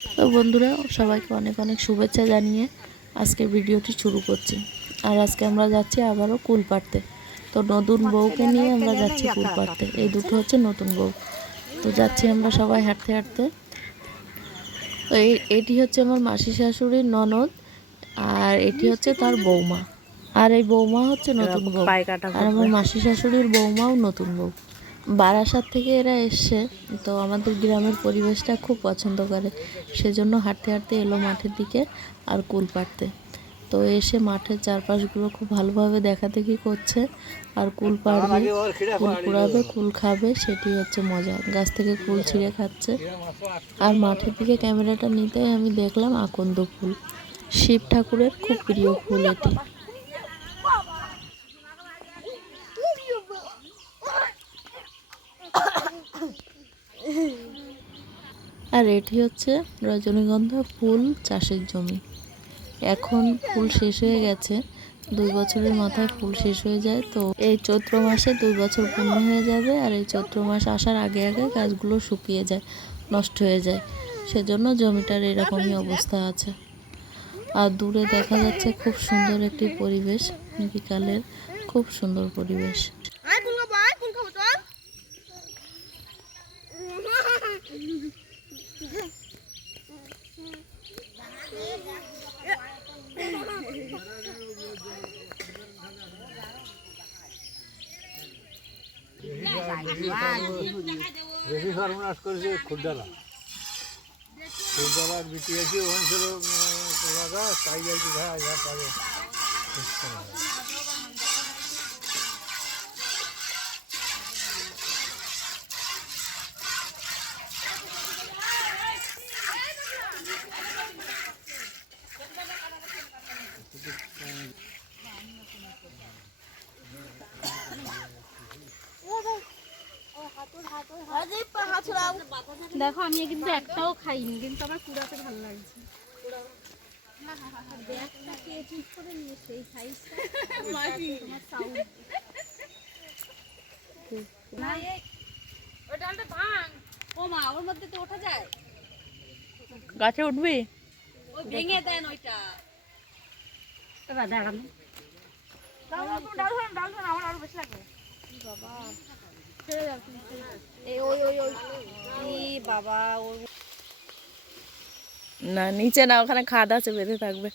তো বন্ধুরা সবাইকে অনেক অনেক শুভেচ্ছা জানিয়ে আজকে ভিডিওটি শুরু করছি। আর আজকে আমরা যাচ্ছি আবারও কুল পাড়তে তো নতুন বউকে নিয়ে আমরা যাচ্ছি কুল পাড়তে এই দুটো হচ্ছে নতুন বউ। তো যাচ্ছি আমরা সবাই হাঁটতে হাঁটতে। তো এই এটি হচ্ছে আমার মাসি শাশুড়ির ননদ আর এটি হচ্ছে তার বৌমা। আর এই বৌমা হচ্ছে নতুন বউ। আর আমার মাসি শাশুড়ির বৌমাও নতুন বউ। বারাসাত থেকে এরা এসছে, তো আমাদের গ্রামের পরিবেশটা খুব পছন্দ করে। সেজন্য হাঁটতে হাঁটতে এলো মাঠের দিকে আর কুল পাড়তে। তো এসে মাঠের চারপাশগুলো খুব ভালোভাবে দেখা দেখি করছে আর কুল পাড়বে, কুল কুড়াবে, কুল খাবে, সেটি হচ্ছে মজা। গাছ থেকে কুল ছিঁড়ে খাচ্ছে। আর মাঠের দিকে ক্যামেরাটা নিতে আমি দেখলাম আকন্দ ফুল। শিব ঠাকুরের খুব প্রিয় ফুল এটি। আর এটি হচ্ছে রজনীগন্ধা ফুল চাষের জমি। এখন ফুল শেষ হয়ে গেছে। দুই বছরের মাথায় ফুল শেষ হয়ে যায়। তো এই চৈত্র মাসে দুই বছর পূর্ণ হয়ে যাবে আর এই চৈত্র মাস আসার আগে আগে গাছগুলো শুকিয়ে যায়, নষ্ট হয়ে যায়। সেজন্য জমিটার এরকমই অবস্থা আছে। আর দূরে দেখা যাচ্ছে খুব সুন্দর একটি পরিবেশ বিকালের খুব সুন্দর পরিবেশ। বেশি সর্বনাশ করেছে খুদ্দারা খুদ্দারার বিটি আছে ওখানে ছিল টাকা তাই যাইছি ভাই দেখো আমি কিন্তু একটাও খাইনি কিন্তু আমার কুড়াতে ভালো লাগছে। ব্যাগটা কে ঠিক করে নিয়েছে এই সাইজটা তোমার সাউন্ড না ওই ডালটা ভাঙ ও মা ওর মধ্যে তো ওঠা যায়। গাছে উঠবি? ওই ভেঙে দেন ওইটা। এবার দাঁড়ান এই ওই ওই ওই ই বাবা। না নিচে না ওখানে খাদ আছে বেঁধে থাকবে।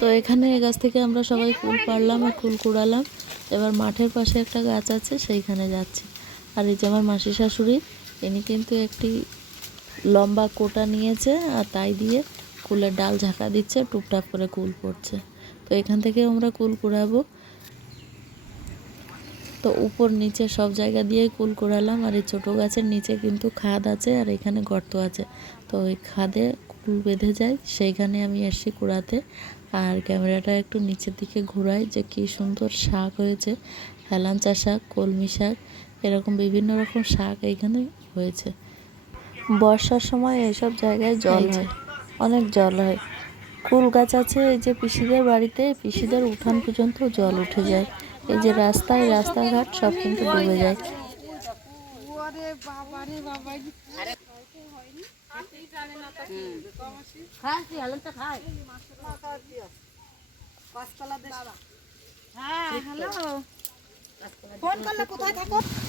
তো এখানে এই গাছ থেকে আমরা সবাই কুল পারলাম আর কুল কুড়ালাম। এবার মাঠের পাশে একটা গাছ আছে সেইখানে যাচ্ছি। আর এই যে আমার মাসি শাশুড়ি ইনি কিন্তু একটি লম্বা কোটা নিয়েছে আর তাই দিয়ে কুলের ডাল ঝাঁকা দিচ্ছে টুপটাপ করে কুল পড়ছে। তো এখান থেকে আমরা কুল কুড়াবো। তো উপর নিচে সব জায়গা দিয়েই কুল কুড়ালাম আর এই ছোটো গাছের নিচে কিন্তু খাদ আছে আর এখানে গর্ত আছে। তো ওই খাদে কুল বেঁধে যায়, সেইখানে আমি এসছি কুড়াতে। আর ক্যামেরাটা একটু নিচের দিকে ঘোরাই যে কী সুন্দর শাক হয়েছে। হেলাঞ্চা শাক, কলমি শাক, এরকম বিভিন্ন রকম শাক এখানে হয়েছে। বর্ষার সময় এইসব জায়গায় জল হয় অনেক জল হয়। কুল গাছ আছে এই যে পিসিদের বাড়িতে পিসিদের উঠান পর্যন্ত জল উঠে যায়। এই যে রাস্তায় রাস্তাঘাট সব কিন্তু ডুবে যায়।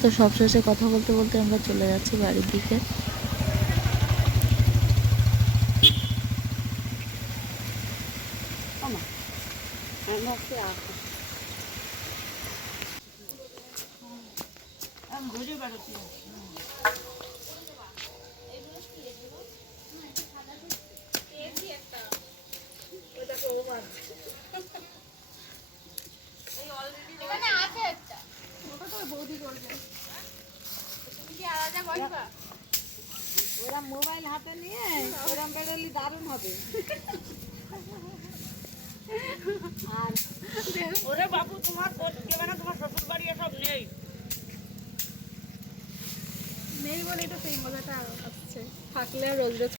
তো সবশেষে কথা বলতে বলতে আমরা চলে যাচ্ছি বাড়ির দিকে। ওরা মোবাইল হাতে নিয়ে ওরম বেরোলি দারুণ হবে ওরে বাবু তোমার ক্যামেরা তোমার শ্বশুর বাড়ি এসব নেই। নেই বলেই তো সেই মজাটা আসছে। থাকলে আর রোজ রোজ